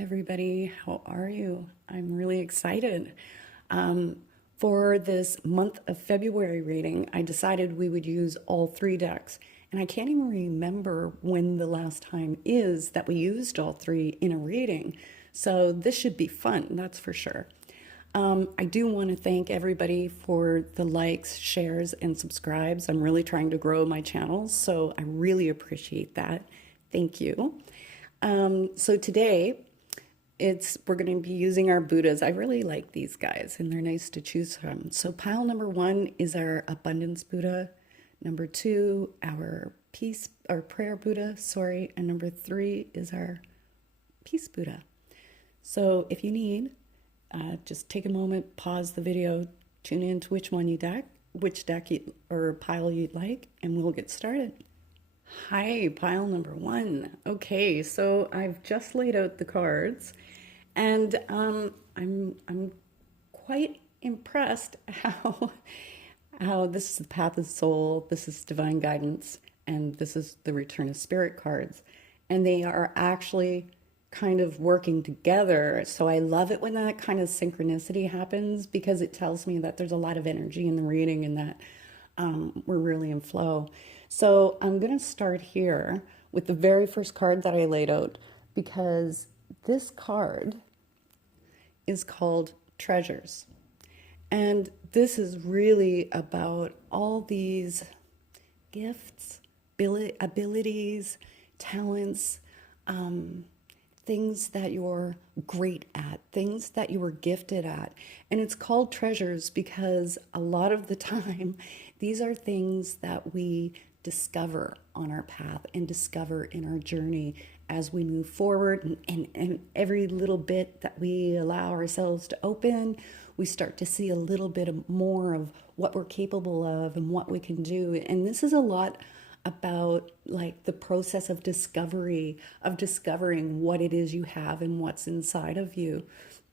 everybody. How are you? I'm really excited. For this month of February reading, I decided we would use all three decks. And I can't even remember when the last time is that we used all three in a reading. So this should be fun, that's for sure. I do want to thank everybody for the likes, shares, and subscribes. I'm really trying to grow my channels, so I really appreciate that. Thank you. So today, we're going to be using our Buddhas. I really like these guys, and they're nice to choose from. So pile number 1 is our Abundance Buddha. Number 2, our Prayer Buddha, sorry. And number 3 is our Peace Buddha. So if you need, just take a moment, pause the video, tune in to which deck or pile you'd like, and we'll get started. Hi, pile number 1. Okay, so I've just laid out the cards, and I'm quite impressed how this is the Path of Soul, this is Divine Guidance, and this is the Return of Spirit cards, and they are actually kind of working together. So I love it when that kind of synchronicity happens, because it tells me that there's a lot of energy in the reading and that we're really in flow. So I'm going to start here with the very first card that I laid out, because this card is called Treasures. And this is really about all these gifts, abilities, talents, things that you're great at, things that you were gifted at. And it's called treasures because a lot of the time, these are things that we discover on our path and discover in our journey as we move forward. And every little bit that we allow ourselves to open, we start to see a little bit more of what we're capable of and what we can do. And this is a lot about like the process of discovery, of discovering what it is you have and what's inside of you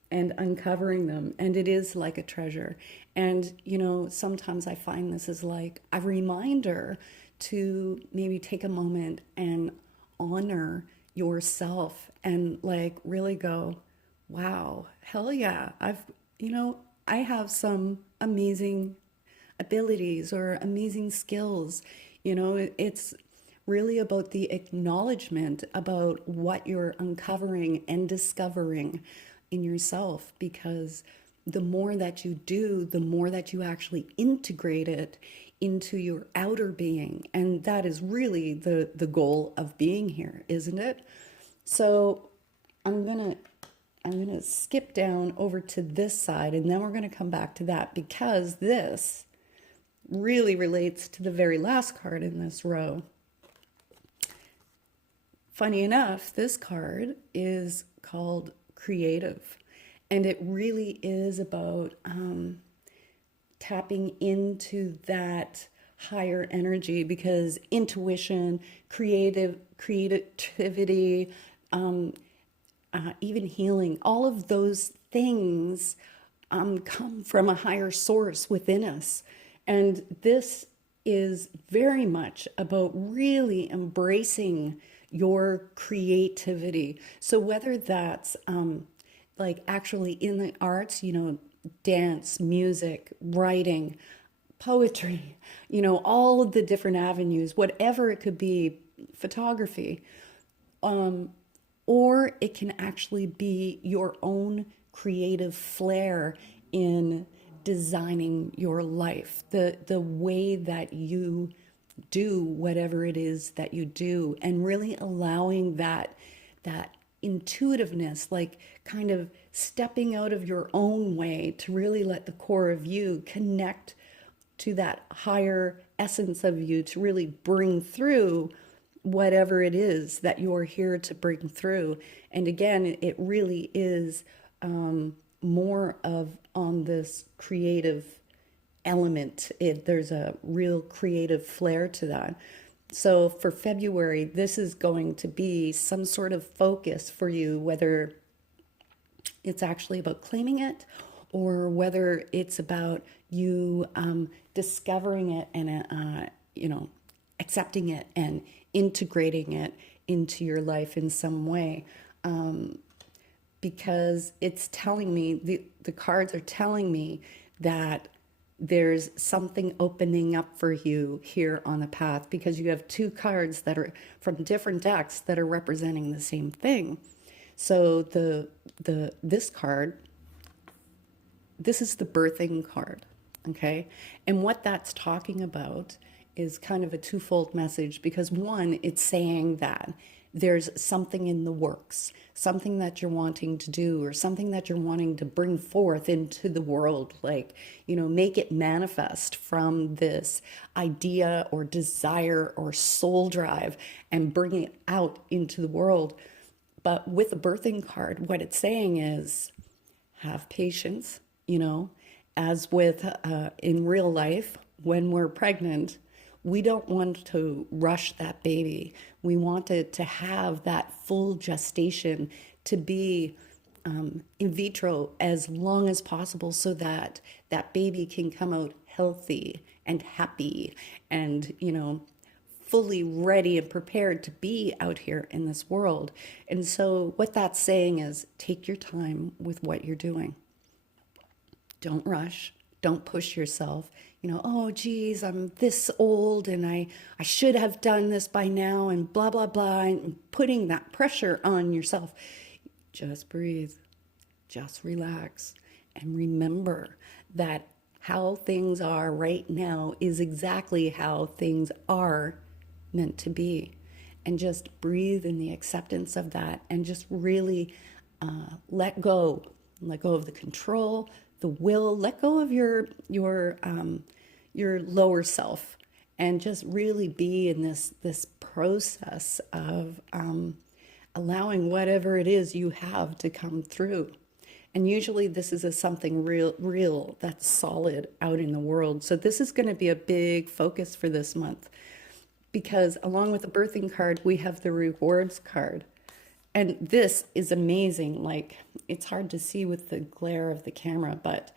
and uncovering them. And it is like a treasure. And, you know, sometimes I find this is like a reminder to maybe take a moment and honor yourself and like really go, wow, hell yeah, I have some amazing abilities or amazing skills. You know, it's really about the acknowledgement about what you're uncovering and discovering in yourself, because the more that you do, the more that you actually integrate it into your outer being. And that is really the goal of being here, isn't it? So I'm gonna skip down over to this side, and then we're gonna come back to that, because this really relates to the very last card in this row. Funny enough, this card is called Creative, and it really is about tapping into that higher energy, because intuition, creativity, even healing, all of those things come from a higher source within us. And this is very much about really embracing your creativity. So whether that's like actually in the arts, you know, dance, music, writing, poetry, you know, all of the different avenues, whatever it could be, photography, or it can actually be your own creative flair in designing your life, the way that you do whatever it is that you do, and really allowing that intuitiveness, like kind of stepping out of your own way to really let the core of you connect to that higher essence of you to really bring through whatever it is that you're here to bring through. And again, it really is more of on this creative element. There's a real creative flair to that. So for February, this is going to be some sort of focus for you, whether it's actually about claiming it or whether it's about you discovering it and accepting it and integrating it into your life in some way. because it's telling me, the cards are telling me that there's something opening up for you here on the path, because you have two cards that are from different decks that are representing the same thing. So this card, this is the birthing card, okay? And what that's talking about is kind of a twofold message, because one, it's saying that there's something in the works, something that you're wanting to do, or something that you're wanting to bring forth into the world, like, make it manifest from this idea or desire or soul drive and bring it out into the world. But with the birthing card, what it's saying is have patience, as with in real life, when we're pregnant, we don't want to rush that baby. We want it to have that full gestation, to be in vitro as long as possible, so that that baby can come out healthy and happy and, fully ready and prepared to be out here in this world. And so what that's saying is take your time with what you're doing. Don't rush. Don't push yourself. Oh, geez, I'm this old and I should have done this by now and blah, blah, blah, and putting that pressure on yourself. Just breathe. Just relax. And remember that how things are right now is exactly how things are meant to be. And just breathe in the acceptance of that, and just really let go of the control, the will, let go of your lower self, and just really be in this process of allowing whatever it is you have to come through. And usually this is something real that's solid out in the world. So this is going to be a big focus for this month, because along with the birthing card, we have the rewards card. And this is amazing. Like, it's hard to see with the glare of the camera, but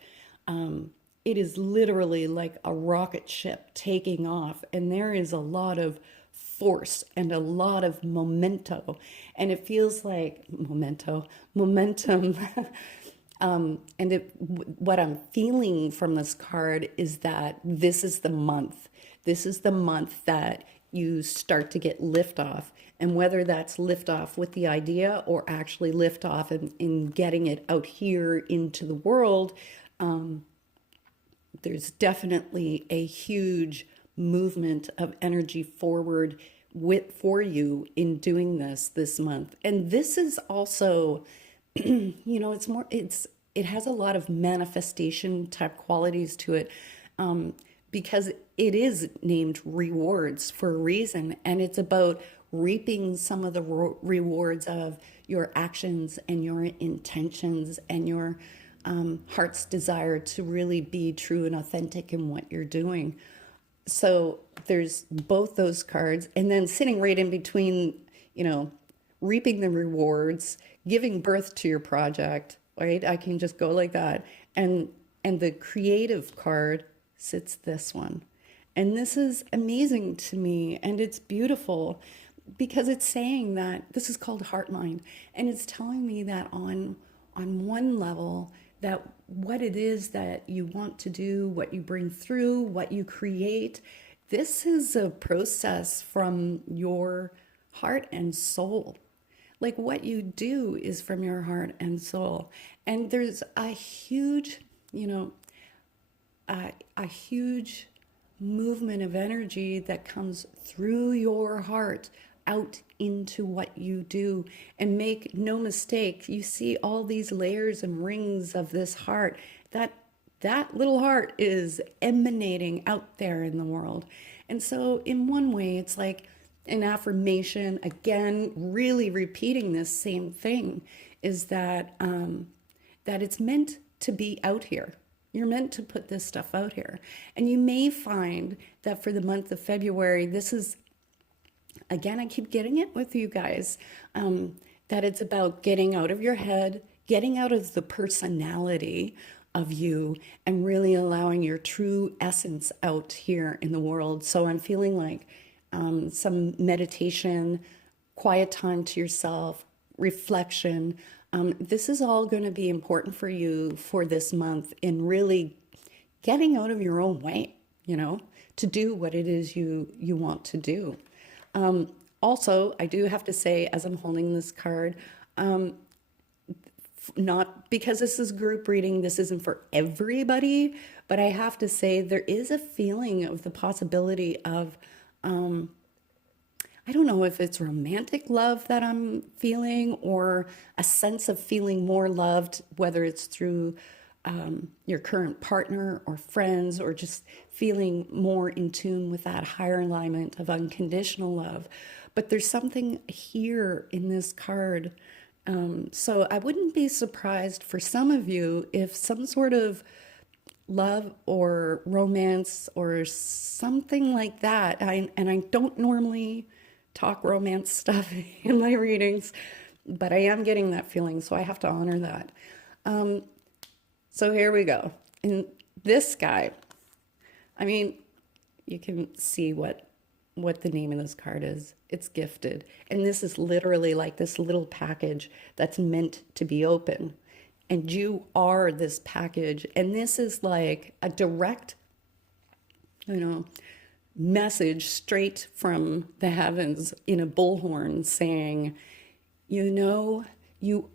it is literally like a rocket ship taking off. And there is a lot of force and a lot of momentum. And it feels like momentum. What I'm feeling from this card is that this is the month. This is the month that you start to get liftoff. And whether that's liftoff with the idea or actually liftoff in getting it out here into the world, there's definitely a huge movement of energy forward for you in doing this month. And this is also, it has a lot of manifestation type qualities to it. Because it is named rewards for a reason, and it's about reaping some of the rewards of your actions and your intentions and your heart's desire to really be true and authentic in what you're doing. So there's both those cards, and then sitting right in between, reaping the rewards, giving birth to your project, right? I can just go like that. And the creative card sits this one. And this is amazing to me, and it's beautiful, because it's saying that this is called heart mind, and it's telling me that on one level, that what it is that you want to do, what you bring through, what you create, this is a process from your heart and soul. Like, what you do is from your heart and soul. And there's a huge, a huge movement of energy that comes through your heart out into what you do. And make no mistake, you see all these layers and rings of this heart. That little heart is emanating out there in the world. And so in one way, it's like an affirmation, again, really repeating this same thing, is that that it's meant to be out here. You're meant to put this stuff out here. And you may find that for the month of February, this is, again, I keep getting it with you guys, that it's about getting out of your head, getting out of the personality of you, and really allowing your true essence out here in the world. So I'm feeling like some meditation, quiet time to yourself, reflection, This is all going to be important for you for this month in really getting out of your own way, to do what it is you want to do. Also, I do have to say, as I'm holding this card, not because this is group reading, this isn't for everybody, but I have to say there is a feeling of the possibility of, I don't know if it's romantic love that I'm feeling or a sense of feeling more loved, whether it's through your current partner or friends, or just feeling more in tune with that higher alignment of unconditional love. But there's something here in this card. So I wouldn't be surprised for some of you if some sort of love or romance or something like that. And I don't normally talk romance stuff in my readings, but I am getting that feeling, so I have to honor that. So here we go. And this guy, I mean, you can see what the name of this card is. It's gifted. And this is literally like this little package that's meant to be open. And you are this package. And this is like a direct, message straight from the heavens in a bullhorn saying, you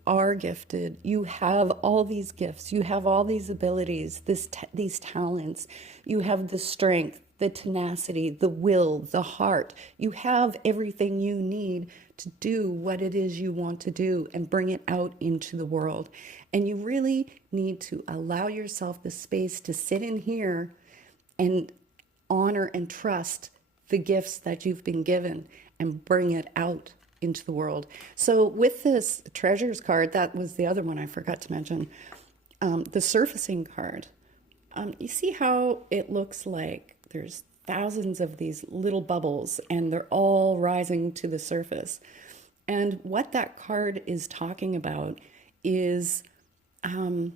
are gifted. You have all these gifts. You have all these abilities, these talents. You have the strength, the tenacity, the will, the heart. You have everything you need to do what it is you want to do and bring it out into the world. And you really need to allow yourself the space to sit in here and honor and trust the gifts that you've been given and bring it out into the world. So with this treasures card, that was the other one I forgot to mention, the surfacing card. You see how it looks like there's thousands of these little bubbles and they're all rising to the surface. And what that card is talking about is a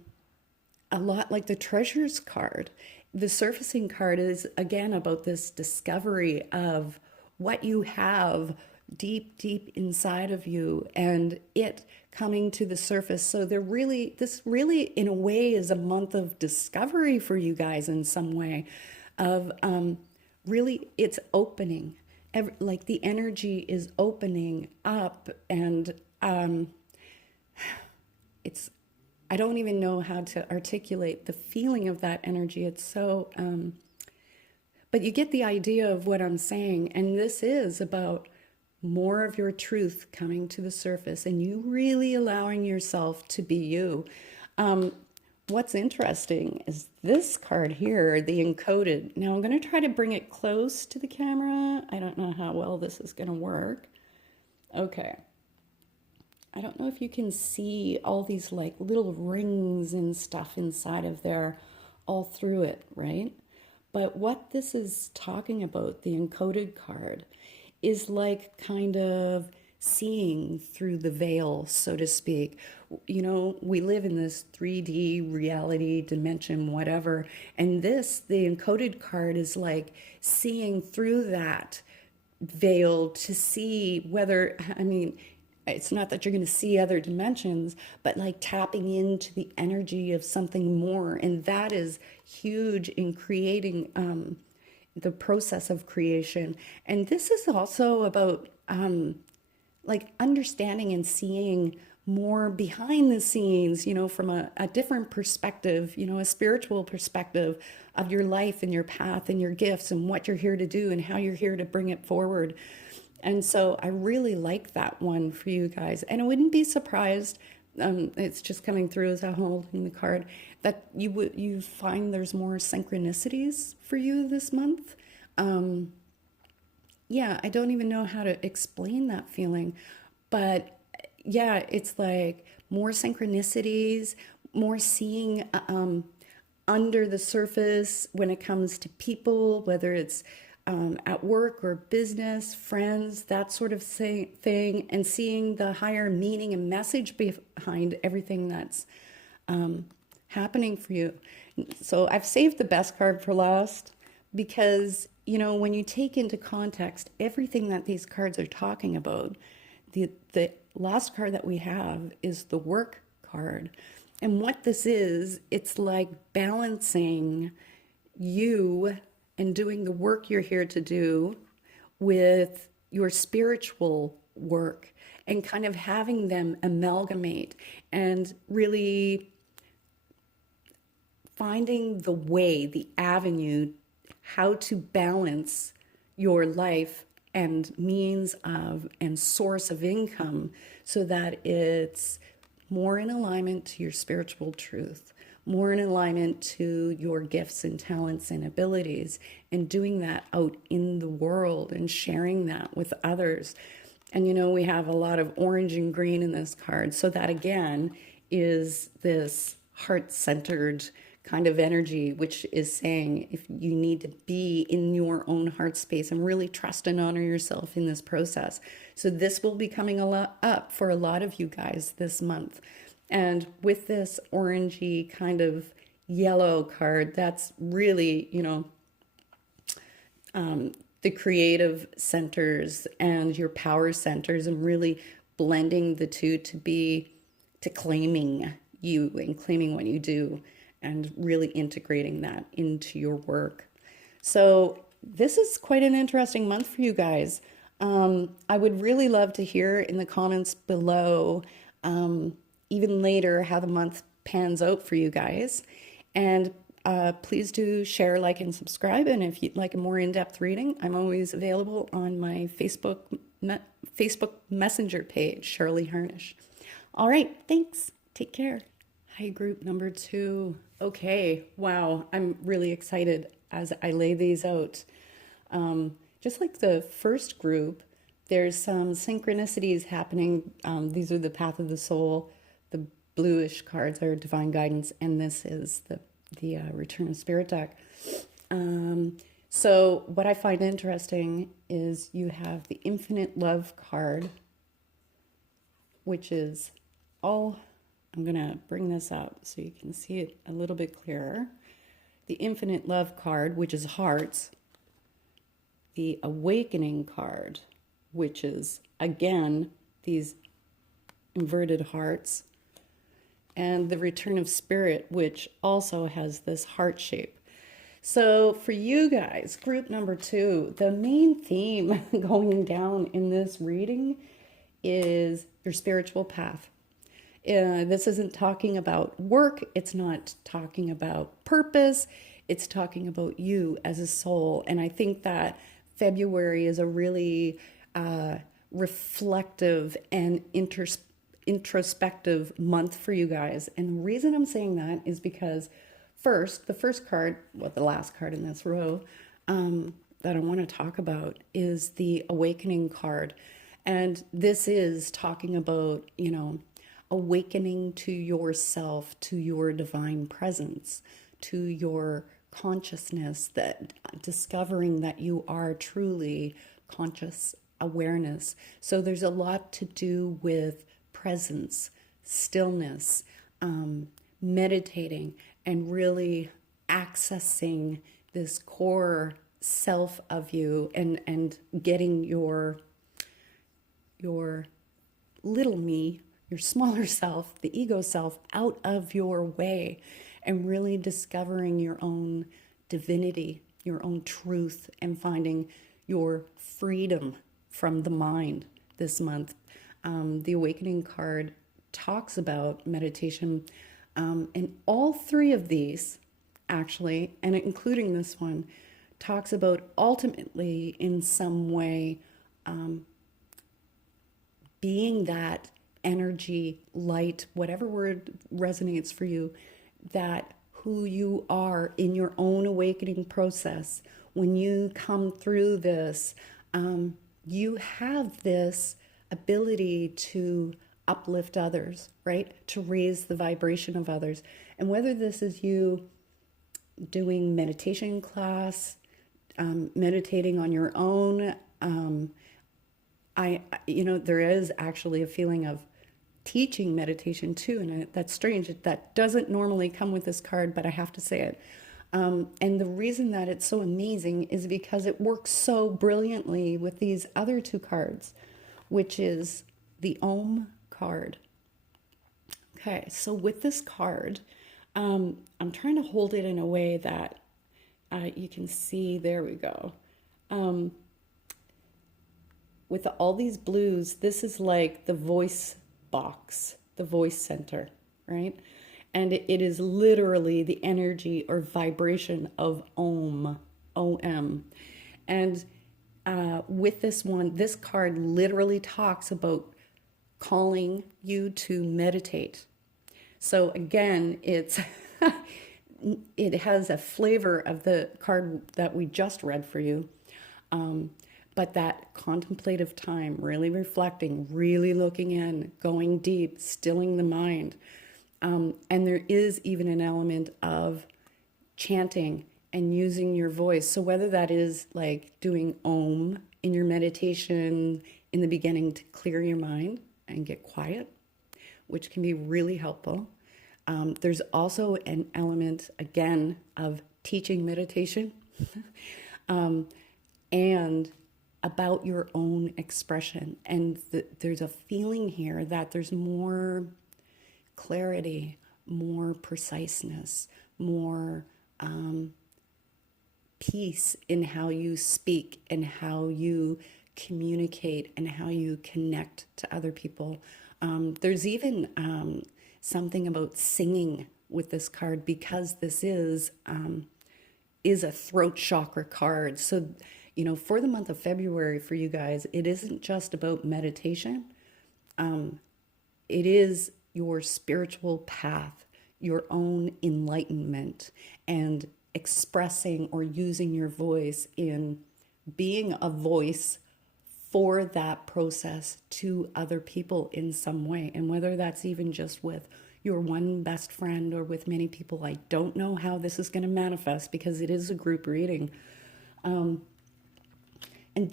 lot like the treasures card. The surfacing card is, again, about this discovery of what you have deep, deep inside of you and it coming to the surface. So this really, in a way, is a month of discovery for you guys in some way of really it's opening. Like the energy is opening up and I don't even know how to articulate the feeling of that energy. It's so, but you get the idea of what I'm saying. And this is about more of your truth coming to the surface and you really allowing yourself to be you. What's interesting is this card here, the encoded. Now I'm going to try to bring it close to the camera. I don't know how well this is going to work. Okay. I don't know if you can see all these like little rings and stuff inside of there all through it, right? But what this is talking about, the encoded card, is like kind of seeing through the veil, so to speak. We live in this 3D reality dimension, whatever. And the encoded card is like seeing through that veil to see whether, it's not that you're going to see other dimensions, but like tapping into the energy of something more. And that is huge in creating the process of creation. And this is also about like understanding and seeing more behind the scenes, from a different perspective, a spiritual perspective of your life and your path and your gifts and what you're here to do and how you're here to bring it forward. And so I really like that one for you guys. And I wouldn't be surprised, it's just coming through as I'm holding the card, that you find there's more synchronicities for you this month. Yeah, I don't even know how to explain that feeling. But yeah, it's like more synchronicities, more seeing under the surface when it comes to people, whether it's at work or business, friends, that sort of thing, and seeing the higher meaning and message behind everything that's happening for you. So I've saved the best card for last because, when you take into context everything that these cards are talking about, the last card that we have is the work card. And what this is, it's like balancing you and doing the work you're here to do with your spiritual work and kind of having them amalgamate and really finding the way, the avenue, how to balance your life and means of and source of income so that it's more in alignment to your spiritual truth, more in alignment to your gifts and talents and abilities, and doing that out in the world and sharing that with others. And we have a lot of orange and green in this card. So that again is this heart-centered kind of energy, which is saying if you need to be in your own heart space and really trust and honor yourself in this process. So this will be coming a lot up for a lot of you guys this month. And with this orangey kind of yellow card, that's really, the creative centers and your power centers, and really blending the two to claiming you and claiming what you do and really integrating that into your work. So this is quite an interesting month for you guys. I would really love to hear in the comments below, even later, how the month pans out for you guys. And please do share, like, and subscribe. And if you'd like a more in-depth reading, I'm always available on my Facebook Messenger page, Cheryl Lee Harnish. All right, thanks. Take care. Hi, group number 2. Okay, wow, I'm really excited as I lay these out. Just like the first group, there's some synchronicities happening. These are the Path of the Soul. The bluish cards are Divine Guidance, and this is the Return of Spirit deck. So what I find interesting is you have the Infinite Love card, which is all... I'm going to bring this up so you can see it a little bit clearer. The Infinite Love card, which is hearts. The Awakening card, which is, again, these inverted hearts. And the Return of Spirit, which also has this heart shape. So for you guys, group number 2, the main theme going down in this reading is your spiritual path. This isn't talking about work. It's not talking about purpose. It's talking about you as a soul. And I think that February is a really reflective and introspective month for you guys. And the reason I'm saying that is because the first card, the last card in this row that I want to talk about is the Awakening card. And this is talking about, awakening to yourself, to your divine presence, to your consciousness, that discovering that you are truly conscious awareness. So there's a lot to do with presence, stillness, meditating, and really accessing this core self of you and getting your little me, your smaller self, the ego self, out of your way, and really discovering your own divinity, your own truth, and finding your freedom from the mind this month. The Awakening card talks about meditation, and all 3 of these, actually, and including this one, talks about ultimately in some way being that energy, light, whatever word resonates for you, that who you are in your own awakening process. When you come through this, you have this ability to uplift others, right? To raise the vibration of others. And whether this is you doing meditation class, meditating on your own, there is actually a feeling of teaching meditation too, and that's strange. That doesn't normally come with this card, but I have to say it. And the reason that it's so amazing is because it works so brilliantly with these other 2 cards, which is the Om card. Okay, so with this card, I'm trying to hold it in a way that you can see. There we go. With all these blues, this is like the voice box, the voice center, right? And it is literally the energy or vibration of Om, O-M. And with this one, this card literally talks about calling you to meditate. So again, it has a flavor of the card that we just read for you. But that contemplative time, really reflecting, really looking in, going deep, stilling the mind. And there is even an element of chanting and using your voice. So whether that is like doing Om in your meditation in the beginning to clear your mind and get quiet, which can be really helpful. There's also an element, again, of teaching meditation and about your own expression. And there's a feeling here that there's more clarity, more preciseness, more peace in how you speak and how you communicate and how you connect to other people. There's even something about singing with this card, because this is a throat chakra card. So, you know, for the month of February for you guys, it isn't just about meditation. It is your spiritual path, your own enlightenment, and expressing or using your voice in being a voice for that process to other people in some way. And whether that's even just with your one best friend or with many people, I don't know how this is going to manifest because it is a group reading. And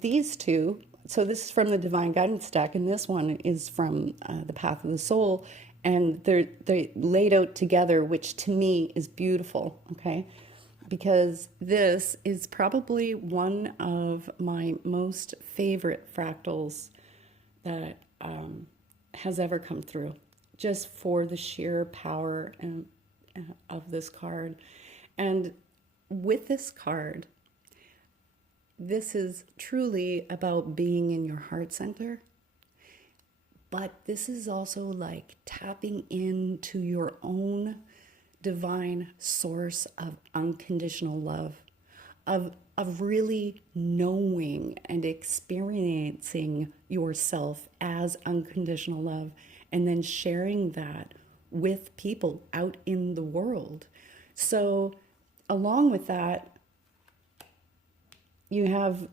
these two, so this is from the Divine Guidance deck, and this one is from the Path of the Soul, and they're laid out together, which to me is beautiful, okay? Because this is probably one of my most favorite fractals that has ever come through, just for the sheer power of this card. And with this card, this is truly about being in your heart center, but this is also like tapping into your own divine source of unconditional love, of really knowing and experiencing yourself as unconditional love, and then sharing that with people out in the world. So along with that, you have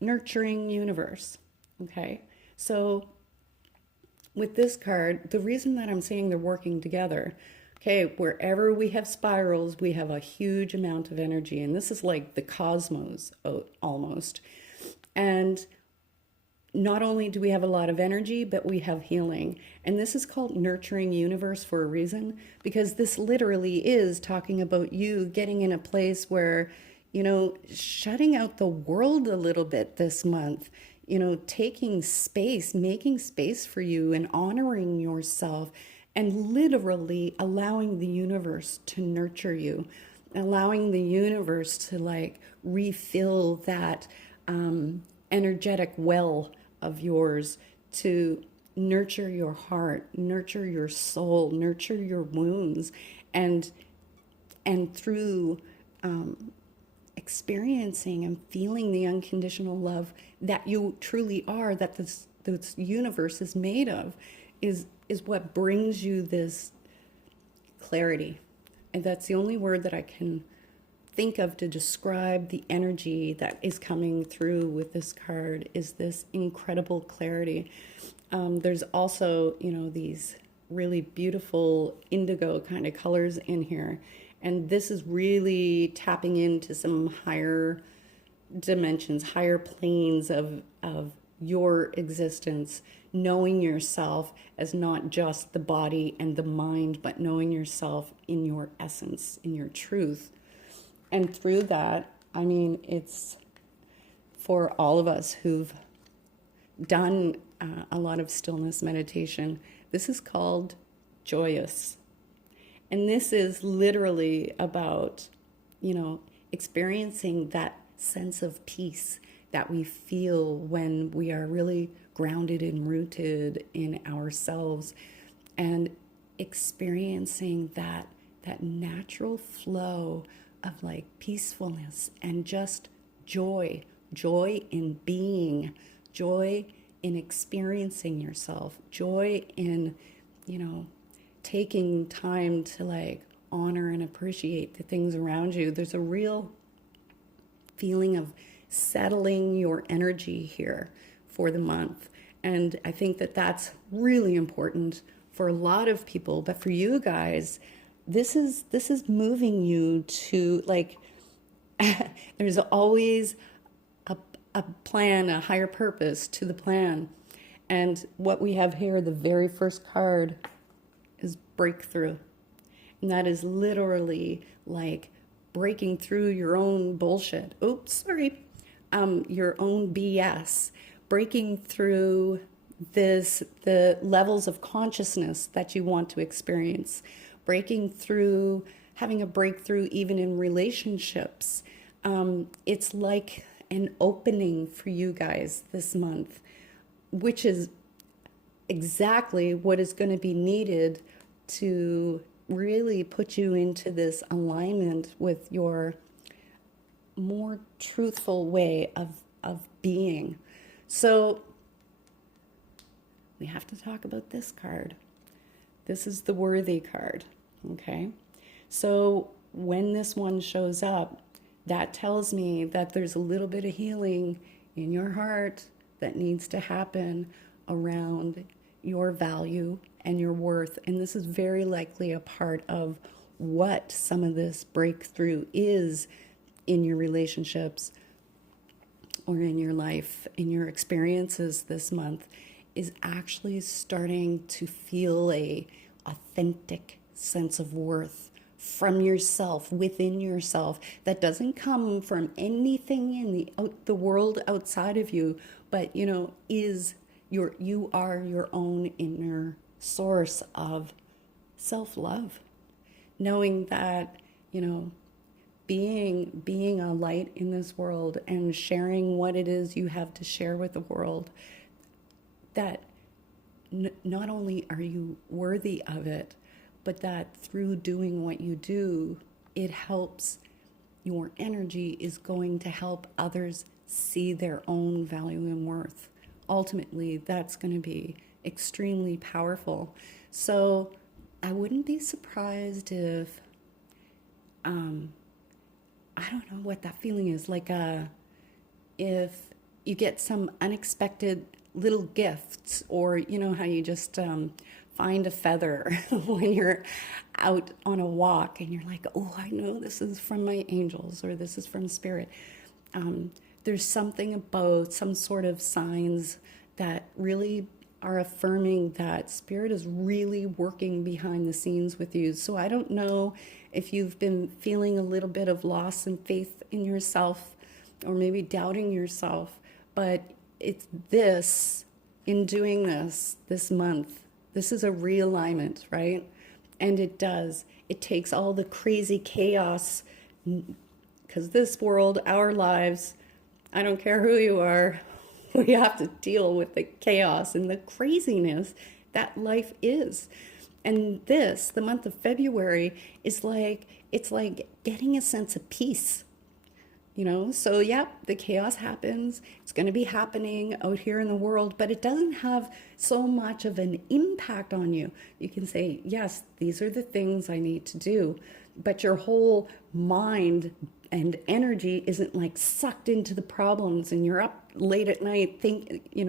nurturing universe, okay? So with this card, the reason that I'm saying they're working together, okay, wherever we have spirals, we have a huge amount of energy, and this is like the cosmos almost. And not only do we have a lot of energy, but we have healing. And this is called nurturing universe for a reason, because this literally is talking about you getting in a place where, you know, shutting out the world a little bit this month, you know, taking space, making space for you and honoring yourself, and literally allowing the universe to nurture you, allowing the universe to like refill that energetic well of yours, to nurture your heart, nurture your soul, nurture your wounds, and through experiencing and feeling the unconditional love that you truly are, that this universe is made of, is what brings you this clarity. And that's the only word that I can think of to describe the energy that is coming through with this card, is this incredible clarity. There's also, you know, these really beautiful indigo kind of colors in here. And this is really tapping into some higher dimensions, higher planes of your existence, knowing yourself as not just the body and the mind, but knowing yourself in your essence, in your truth. And through that, I mean, it's for all of us who've done a lot of stillness meditation. This is called joyous. And this is literally about, experiencing that sense of peace that we feel when we are really grounded and rooted in ourselves, and experiencing that natural flow of like peacefulness and just joy in being, joy in experiencing yourself, joy in, taking time to like honor and appreciate the things around you. There's a real feeling of settling your energy here for the month. And I think that that's really important for a lot of people. But for you guys, this is moving you to like, there's always a plan, a higher purpose to the plan. And what we have here, the very first card, is breakthrough. And that is literally like breaking through your own bullshit. Oops, sorry. Your own BS. Breaking through the levels of consciousness that you want to experience. Breaking through, having a breakthrough even in relationships. It's like an opening for you guys this month, which is exactly what is going to be needed to really put you into this alignment with your more truthful way of being. So we have to talk about this card. This is the worthy card, okay? So when this one shows up, that tells me that there's a little bit of healing in your heart that needs to happen around your value and your worth. And this is very likely a part of what some of this breakthrough is in your relationships or in your life, in your experiences this month, is actually starting to feel a authentic sense of worth from yourself, within yourself, that doesn't come from anything in the world outside of you, but is you are your own inner source of self-love. Knowing that, being a light in this world and sharing what it is you have to share with the world, that not only are you worthy of it, but that through doing what you do, it helps, your energy is going to help others see their own value and worth. Ultimately, that's going to be extremely powerful. So I wouldn't be surprised if, I don't know what that feeling is, like if you get some unexpected little gifts, or how you just find a feather when you're out on a walk and you're like, oh, I know this is from my angels, or this is from spirit. There's something about some sort of signs that really are affirming that spirit is really working behind the scenes with you. So I don't know if you've been feeling a little bit of loss in faith in yourself, or maybe doubting yourself, but it's this, in doing this month, this is a realignment, right? And it takes all the crazy chaos, because this world, our lives, I don't care who you are, we have to deal with the chaos and the craziness that life is. And the month of February, it's like getting a sense of peace. So the chaos happens. It's going to be happening out here in the world, but it doesn't have so much of an impact on you. You can say, yes, these are the things I need to do, but your whole mind and energy isn't like sucked into the problems, and you're up late at night,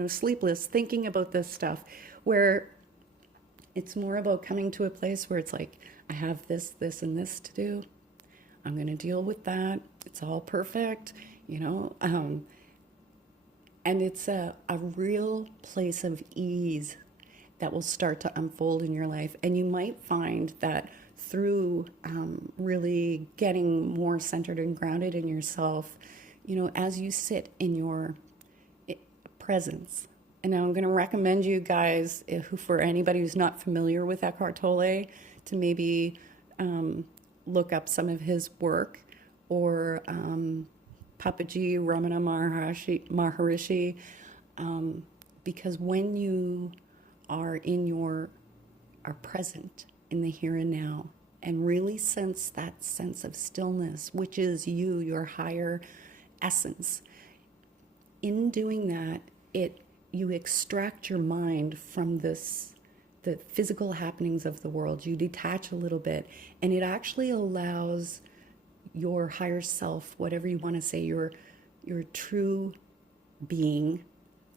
sleepless, thinking about this stuff, where it's more about coming to a place where it's like, I have this, and this to do. I'm going to deal with that. It's all perfect, and it's a real place of ease that will start to unfold in your life. And you might find that through really getting more centered and grounded in yourself, as you sit in your presence, And now I'm going to recommend you guys, for anybody who's not familiar with Eckhart Tolle, to maybe look up some of his work, or Papaji Ramana Maharishi, because when you are present in the here and now, and really sense that sense of stillness, which is you, your higher essence. In doing that, you extract your mind from the physical happenings of the world. You detach a little bit, and it actually allows your higher self, whatever you want to say, your true being,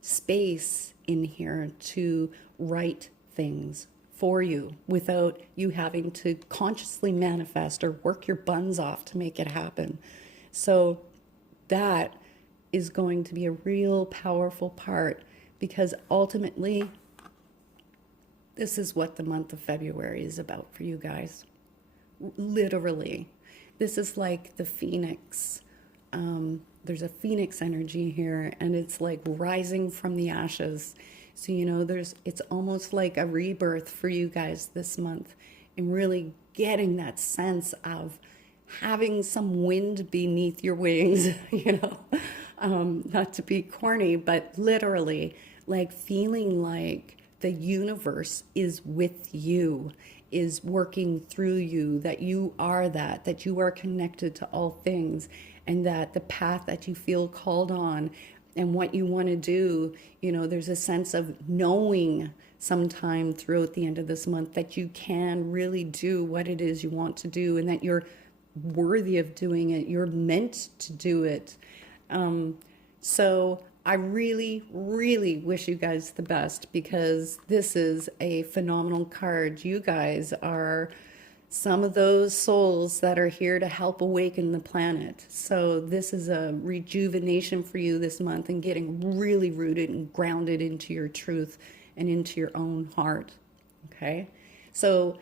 space in here to write things for you without you having to consciously manifest or work your buns off to make it happen. So that is going to be a real powerful part, because ultimately this is what the month of February is about for you guys. Literally, this is like the phoenix. There's a phoenix energy here, and it's like rising from the ashes. So, it's almost like a rebirth for you guys this month, and really getting that sense of having some wind beneath your wings, not to be corny, but literally like feeling like the universe is with you, is working through you, that you are that you are connected to all things, and that the path that you feel called on and what you want to do, there's a sense of knowing sometime throughout the end of this month that you can really do what it is you want to do, and that you're worthy of doing it. You're meant to do it. So I really, really wish you guys the best, because this is a phenomenal card. You guys are some of those souls that are here to help awaken the planet. So this is a rejuvenation for you this month, and getting really rooted and grounded into your truth and into your own heart. Okay? So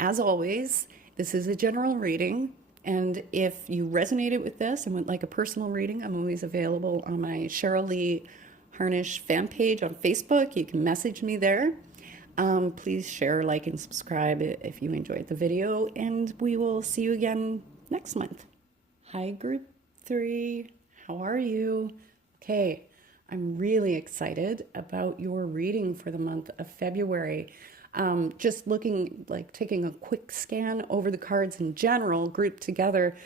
as always, this is a general reading. And if you resonated with this and would like a personal reading, I'm always available on my Cheryl Lee Harnish fan page on Facebook. You can message me there. Please share, like, and subscribe if you enjoyed the video, and we will see you again next month. Hi, Group 3. How are you? Okay, I'm really excited about your reading for the month of February. Just looking, taking a quick scan over the cards in general, grouped together.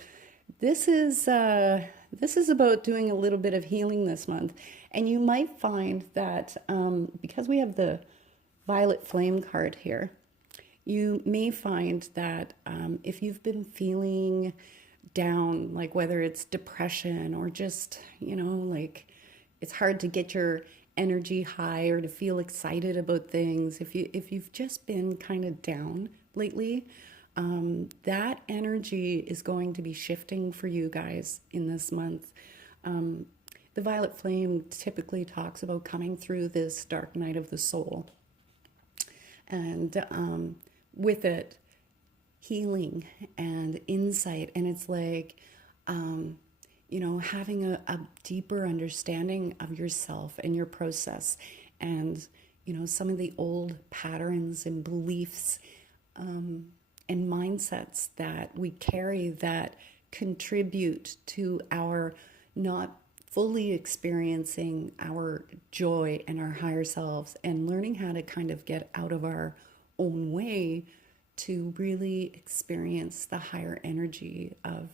This is about doing a little bit of healing this month, and you might find that because we have the Violet Flame card here, you may find that if you've been feeling down, like whether it's depression or just, it's hard to get your energy high or to feel excited about things, if you've just been kind of down lately, that energy is going to be shifting for you guys in this month. The Violet Flame typically talks about coming through this dark night of the soul, and with it, healing and insight. And it's like, having a deeper understanding of yourself and your process, and, some of the old patterns and beliefs and mindsets that we carry that contribute to our not fully experiencing our joy and our higher selves, and learning how to kind of get out of our own way to really experience the higher energy of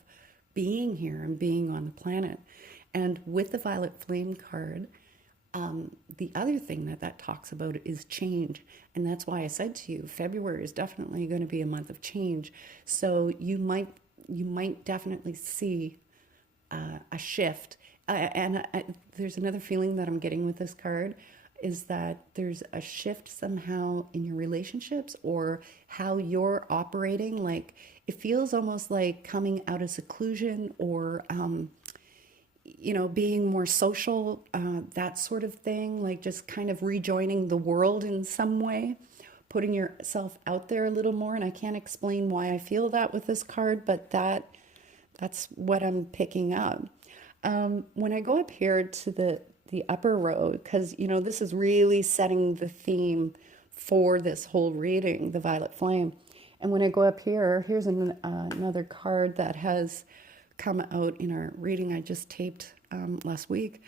being here and being on the planet. And with the Violet Flame card, the other thing that talks about is change. And that's why I said to you, February is definitely going to be a month of change. So you might definitely see a shift. There's another feeling that I'm getting with this card, is that there's a shift somehow in your relationships, or how you're operating. Like, it feels almost like coming out of seclusion, or being more social, that sort of thing, like just kind of rejoining the world in some way, putting yourself out there a little more. And I can't explain why I feel that with this card, but that's what I'm picking up. When I go up here to the upper row because, this is really setting the theme for this whole reading, the Violet Flame. And when I go up here, here's another card that has come out in our reading I just taped last week.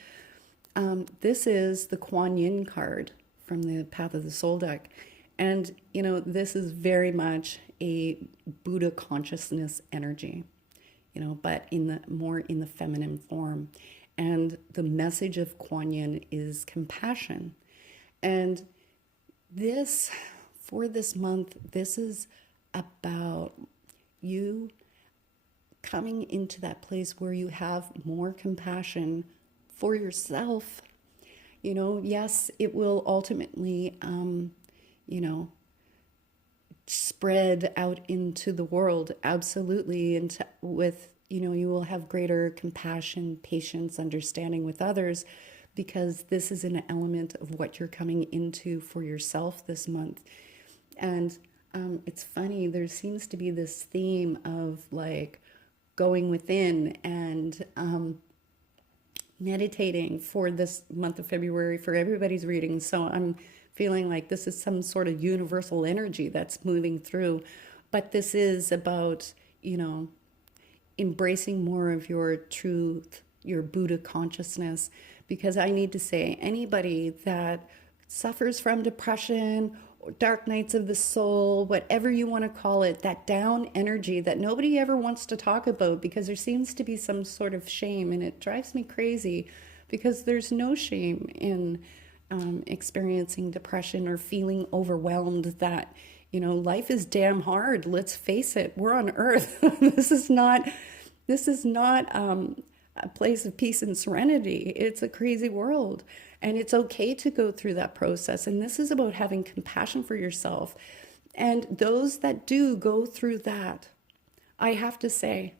This is the Kuan Yin card from the Path of the Soul deck. And, this is very much a Buddha consciousness energy, but more in the feminine form. And the message of Kuan Yin is compassion. And for this month, this is about you coming into that place where you have more compassion for yourself. Yes, it will ultimately, spread out into the world, absolutely, and you will have greater compassion, patience, understanding with others, because this is an element of what you're coming into for yourself this month. And it's funny, there seems to be this theme of like going within and meditating for this month of February for everybody's reading. So I'm feeling like this is some sort of universal energy that's moving through. But this is about, embracing more of your truth, your Buddha consciousness. Because I need to say, anybody that suffers from depression or dark nights of the soul, whatever you want to call it, that down energy that nobody ever wants to talk about because there seems to be some sort of shame, and it drives me crazy because there's no shame in experiencing depression or feeling overwhelmed that, life is damn hard. Let's face it. We're on earth. This is not a place of peace and serenity. It's a crazy world, and it's okay to go through that process. And this is about having compassion for yourself. And those that do go through that, I have to say,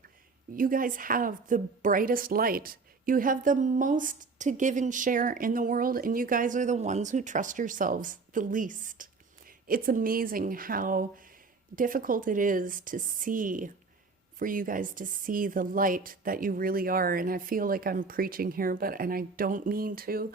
you guys have the brightest light. You have the most to give and share in the world, and you guys are the ones who trust yourselves the least. It's amazing how difficult it is for you guys to see the light that you really are. And I feel like I'm preaching here, and I don't mean to,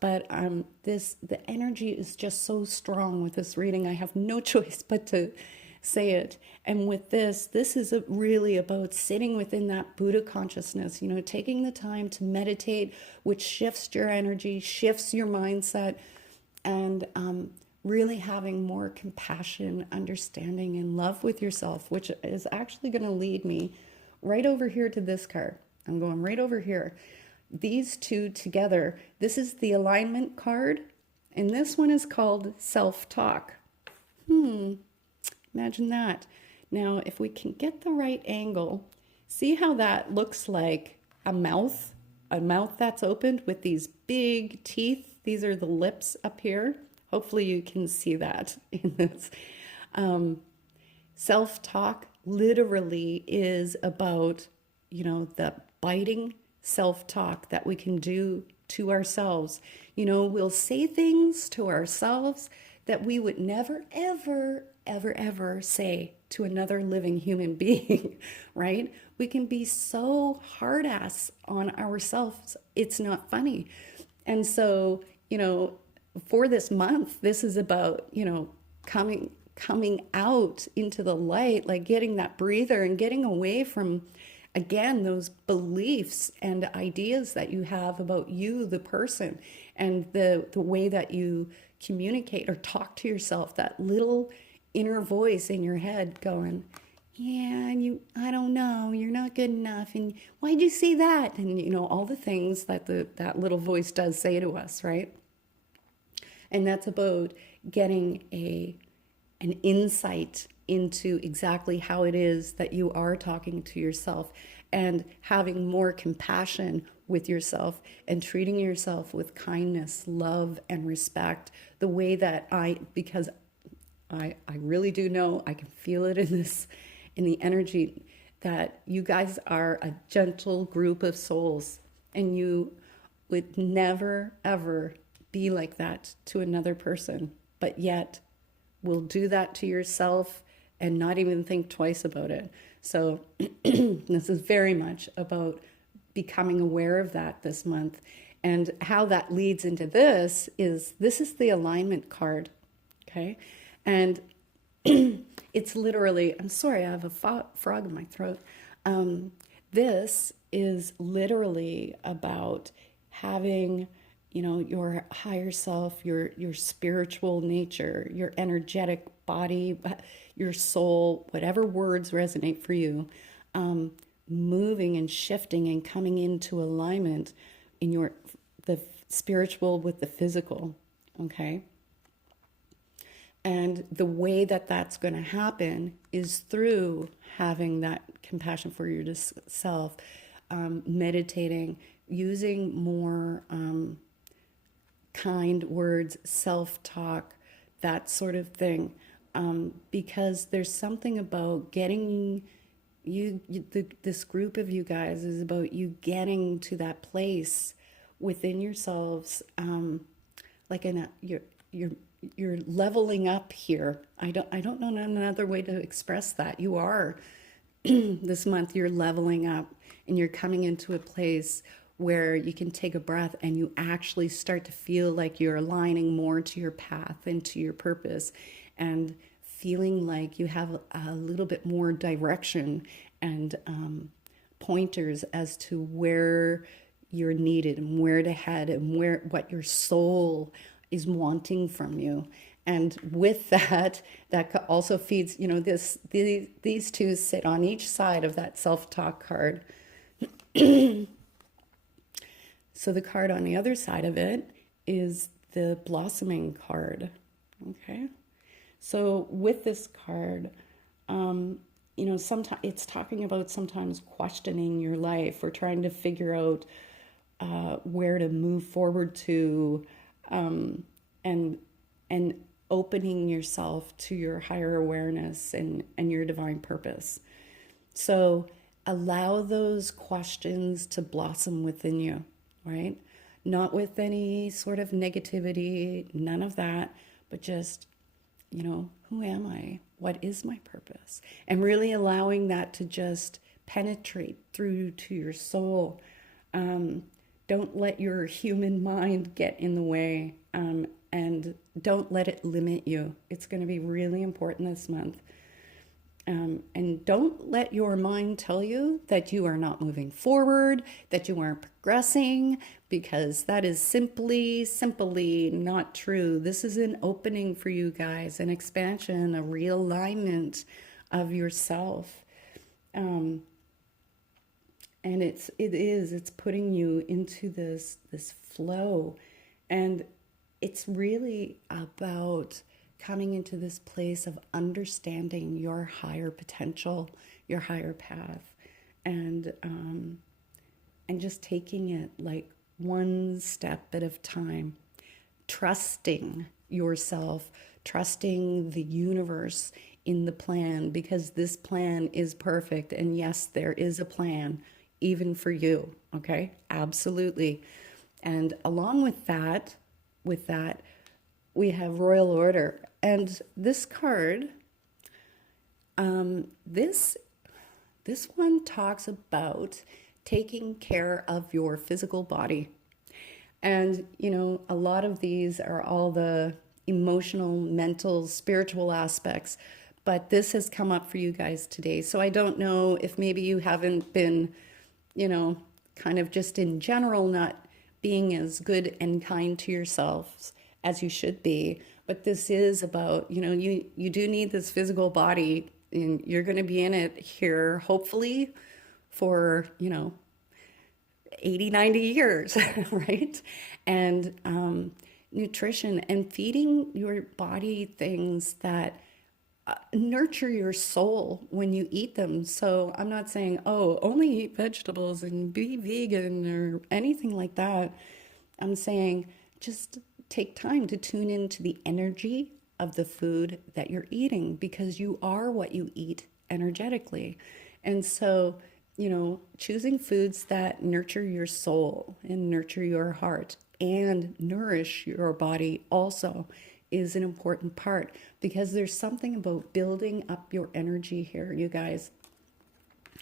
but the energy is just so strong with this reading. I have no choice but to say it. And with this is really about sitting within that Buddha consciousness, taking the time to meditate, which shifts your energy, shifts your mindset, and really having more compassion, understanding, and love with yourself, which is actually going to lead me right over here to this card. I'm going right over here. These two together, this is the alignment card, and this one is called self-talk. Imagine that. Now, if we can get the right angle, see how that looks like a mouth that's opened with these big teeth. These are the lips up here. Hopefully you can see that in this. Self-talk literally is about, the biting self-talk that we can do to ourselves. We'll say things to ourselves that we would never, ever, ever, ever say to another living human being, right? We can be so hard ass on ourselves. It's not funny. And so, for this month, this is about, coming out into the light, like getting that breather and getting away from, again, those beliefs and ideas that you have about you, the person, and the way that you communicate or talk to yourself, that little inner voice in your head going, yeah, I don't know, you're not good enough, and why'd you say that? And, all the things that that little voice does say to us, right? And that's about getting an insight into exactly how it is that you are talking to yourself, and having more compassion with yourself and treating yourself with kindness, love, and respect, the way that because I really do know, I can feel it in the energy, that you guys are a gentle group of souls, and you would never, ever be like that to another person, but yet will do that to yourself and not even think twice about it. So this is very much about becoming aware of that this month. And how that leads into this is the alignment card. Okay. And it's literally, I'm sorry, I have a frog in my throat. This is literally about having, your higher self, your spiritual nature, your energetic body, your soul, whatever words resonate for you, moving and shifting and coming into alignment in the spiritual with the physical. Okay. And the way that that's going to happen is through having that compassion for yourself, meditating, using more kind words, self-talk, that sort of thing. Because there's something about getting this group of you guys is about you getting to that place within yourselves, like you're leveling up here. I don't know another way to express that. You are this month, you're leveling up and you're coming into a place where you can take a breath and you actually start to feel like you're aligning more to your path and to your purpose, and feeling like you have a little bit more direction and pointers as to where you're needed and where to head and what your soul is wanting from you. And with that, that also feeds, these two sit on each side of that self-talk card. So the card on the other side of it is the blossoming card. Okay. So with this card, sometimes it's talking about sometimes questioning your life or trying to figure out where to move forward to, and opening yourself to your higher awareness and your divine purpose. So allow those questions to blossom within you, right? Not with any sort of negativity, none of that, but just, who am I? What is my purpose? And really allowing that to just penetrate through to your soul. Don't let your human mind get in the way, and don't let it limit you. It's going to be really important this month. And don't let your mind tell you that you are not moving forward, that you aren't progressing, because that is simply not true. This is an opening for you guys, an expansion, a realignment of yourself. And it's putting you into this flow. And it's really about coming into this place of understanding your higher potential, your higher path, and just taking it like one step at a time, trusting yourself, trusting the universe in the plan, because this plan is perfect. And yes, there is a plan even for you. Okay, absolutely. And along with that, we have Royal Order. And this card, this one talks about taking care of your physical body. And, a lot of these are all the emotional, mental, spiritual aspects, but this has come up for you guys today. So I don't know if maybe you haven't been, kind of just in general, not being as good and kind to yourselves as you should be. But this is about, you do need this physical body, and you're going to be in it here, hopefully, for, 80, 90 years, right? And nutrition and feeding your body things that nurture your soul when you eat them. So I'm not saying, oh, only eat vegetables and be vegan or anything like that. I'm saying just take time to tune into the energy of the food that you're eating, because you are what you eat energetically. And so, choosing foods that nurture your soul and nurture your heart and nourish your body also is an important part, because there's something about building up your energy here, you guys.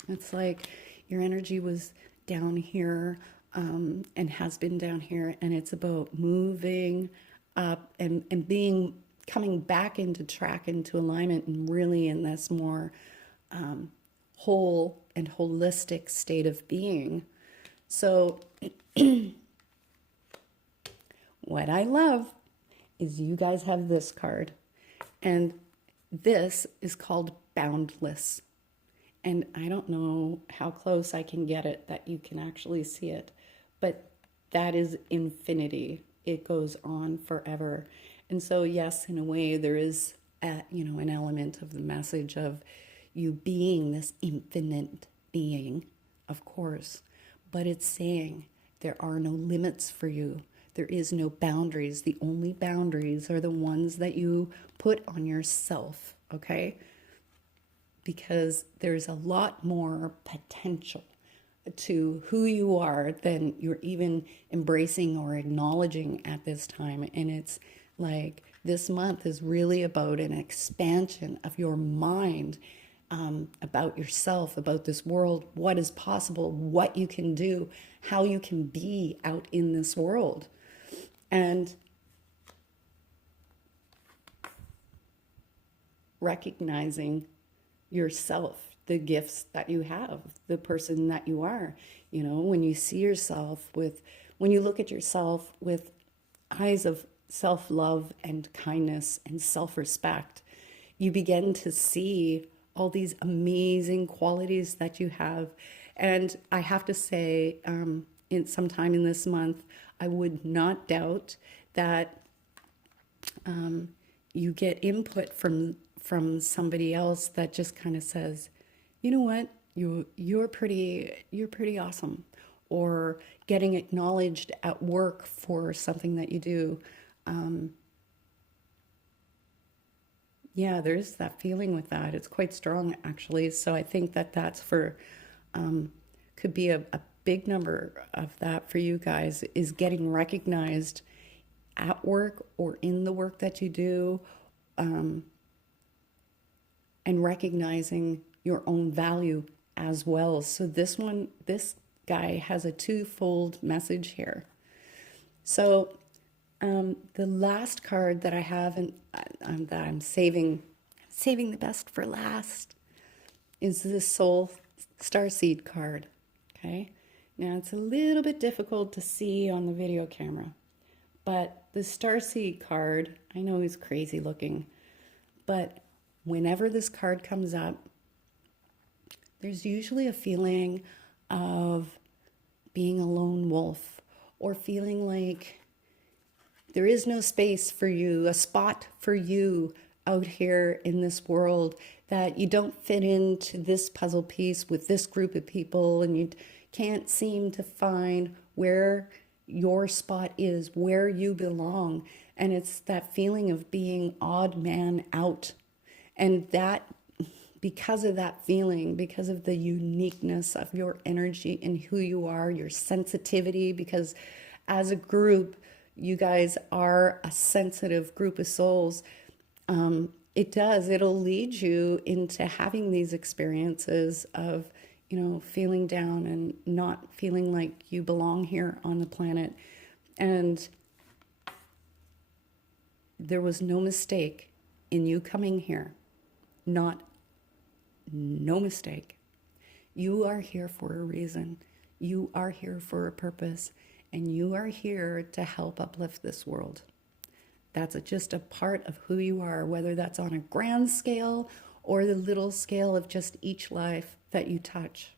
It's like your energy was down here and has been down here, and it's about moving up and being coming back into track, into alignment, and really in this more whole and holistic state of being. So what I love is you guys have this card, and this is called Boundless. And I don't know how close I can get it that you can actually see it, but that is infinity. It goes on forever. And so, yes, in a way, there is an element of the message of you being this infinite being, of course, but it's saying there are no limits for you. There is no boundaries. The only boundaries are the ones that you put on yourself, okay? Because there's a lot more potential to who you are than you're even embracing or acknowledging at this time. And it's like this month is really about an expansion of your mind, about yourself, about this world, what is possible, what you can do, how you can be out in this world. And recognizing yourself, the gifts that you have, the person that you are. You know, when you see yourself when you look at yourself with eyes of self-love and kindness and self-respect, you begin to see all these amazing qualities that you have. And I have to say, sometime in this month, I would not doubt that you get input from somebody else that just kind of says, you know what, you're pretty awesome, or getting acknowledged at work for something that you do. Yeah, there's that feeling with that. It's quite strong, actually. So I think that that's could be a big number of that for you guys, is getting recognized at work or in the work that you do, and recognizing your own value as well. So this guy has a twofold message here. So the last card that I have, and that I'm saving the best for last, is this Soul Starseed card. Okay, now it's a little bit difficult to see on the video camera, but the Starseed card, I know he's crazy looking, but whenever this card comes up, there's usually a feeling of being a lone wolf, or feeling like there is no space for you, a spot for you out here in this world, that you don't fit into this puzzle piece with this group of people, and you can't seem to find where your spot is, where you belong. And it's that feeling of being odd man out. And that, because of that feeling, because of the uniqueness of your energy and who you are, your sensitivity, because as a group, you guys are a sensitive group of souls. It'll lead you into having these experiences of, feeling down and not feeling like you belong here on the planet. And there was no mistake in you coming here. No mistake. You are here for a reason. You are here for a purpose, and you are here to help uplift this world. That's just a part of who you are, whether that's on a grand scale or the little scale of just each life that you touch.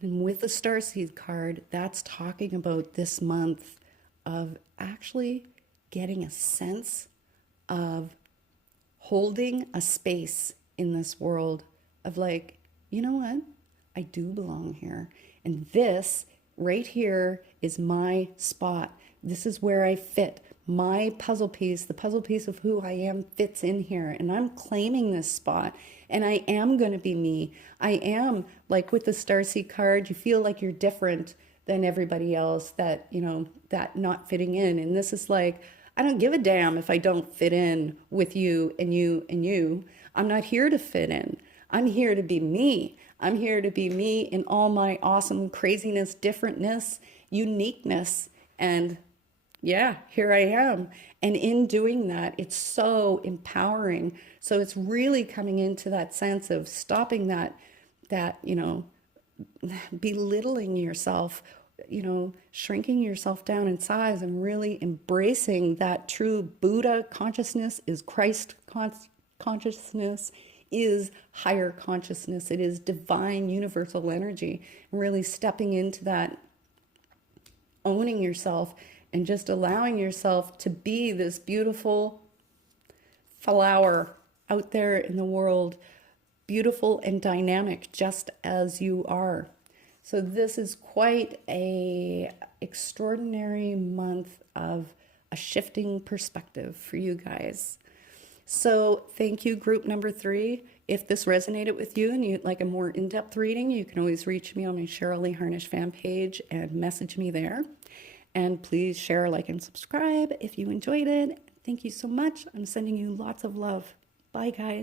And with the Starseed card, that's talking about this month of actually getting a sense of holding a space in this world of like, you know what? I do belong here. And this right here is my spot. This is where I fit. My puzzle piece, the puzzle piece of who I am, fits in here. And I'm claiming this spot. And I am going to be me. I am, like with the Starseed card, you feel like you're different than everybody else, that, that not fitting in. And this is like, I don't give a damn if I don't fit in with you and you and you. I'm not here to fit in. I'm here to be me. I'm here to be me in all my awesome craziness, differentness, uniqueness. And yeah, here I am. And in doing that, it's so empowering. So it's really coming into that sense of stopping that belittling yourself, shrinking yourself down in size and really embracing that true Buddha consciousness is Christ consciousness, is higher consciousness. It is divine universal energy. And really stepping into that, owning yourself and just allowing yourself to be this beautiful flower out there in the world, beautiful and dynamic just as you are. So this is quite a extraordinary month of a shifting perspective for you guys. So thank you, group number 3. If this resonated with you and you'd like a more in-depth reading, you can always reach me on my Cheryl Lee Harnish fan page and message me there. And please share, like, and subscribe if you enjoyed it. Thank you so much. I'm sending you lots of love. Bye, guys.